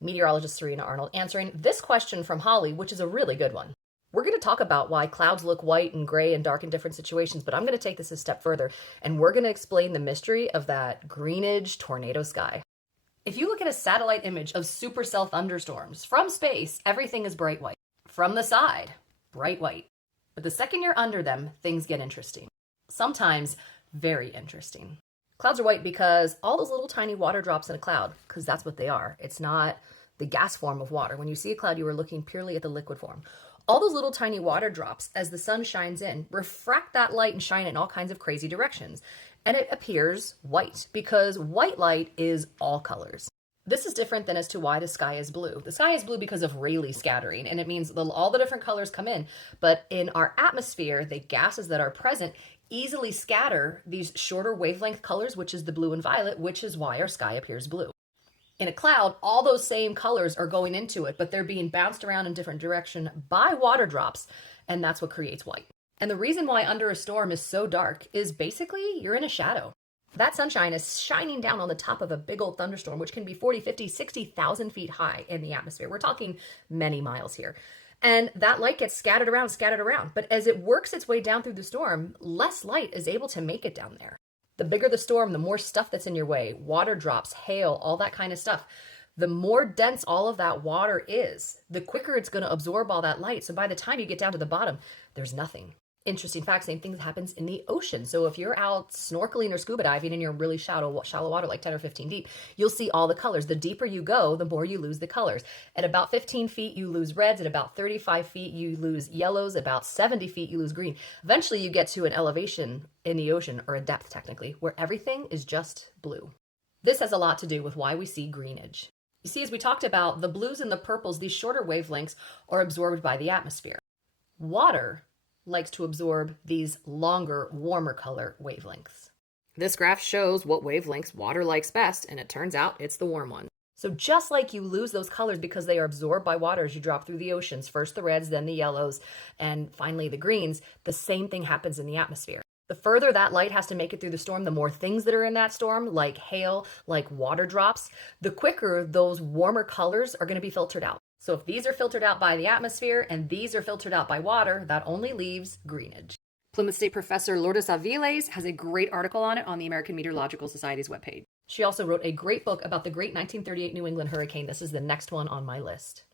Meteorologist Serena Arnold answering this question from Holly, which is a really good one. We're going to talk about why clouds look white and gray and dark in different situations, but I'm going to take this a step further, and we're going to explain the mystery of that greenage tornado sky. If you look at a satellite image of supercell thunderstorms from space, everything is bright white. From the side, bright white. But the second you're under them, things get interesting. Sometimes very interesting. Clouds are white because all those little tiny water drops in a cloud, because that's what they are. It's not the gas form of water. When you see a cloud, you are looking purely at the liquid form. All those little tiny water drops, as the sun shines in, refract that light and shine it in all kinds of crazy directions. And it appears white because white light is all colors. This is different than as to why the sky is blue. The sky is blue because of Rayleigh scattering, and it means all the different colors come in. But in our atmosphere, the gases that are present easily scatter these shorter wavelength colors, which is the blue and violet, which is why our sky appears blue. In a cloud, all those same colors are going into it, but they're being bounced around in different direction by water drops, and that's what creates white. And the reason why under a storm is so dark is basically you're in a shadow. That sunshine is shining down on the top of a big old thunderstorm, which can be 40, 50, 60,000 feet high in the atmosphere. We're talking many miles here. And that light gets scattered around. But as it works its way down through the storm, less light is able to make it down there. The bigger the storm, the more stuff that's in your way, water drops, hail, all that kind of stuff. The more dense all of that water is, the quicker it's going to absorb all that light. So by the time you get down to the bottom, there's nothing. Interesting fact, same thing that happens in the ocean. So if you're out snorkeling or scuba diving and you're really shallow water, like 10 or 15 deep, you'll see all the colors. The deeper you go, the more you lose the colors. At about 15 feet, you lose reds. At about 35 feet, you lose yellows. At about 70 feet, you lose green. Eventually, you get to an elevation in the ocean, or a depth technically, where everything is just blue. This has a lot to do with why we see greenage. You see, as we talked about, the blues and the purples, these shorter wavelengths, are absorbed by the atmosphere. Water likes to absorb these longer, warmer color wavelengths. This graph shows what wavelengths water likes best, and it turns out it's the warm one. So just like you lose those colors because they are absorbed by water as you drop through the oceans, first the reds, then the yellows, and finally the greens, the same thing happens in the atmosphere. The further that light has to make it through the storm, the more things that are in that storm, like hail, like water drops, the quicker those warmer colors are going to be filtered out. So if these are filtered out by the atmosphere and these are filtered out by water, that only leaves greenage. Plymouth State professor Lourdes Aviles has a great article on it on the American Meteorological Society's webpage. She also wrote a great book about the great 1938 New England hurricane. This is the next one on my list.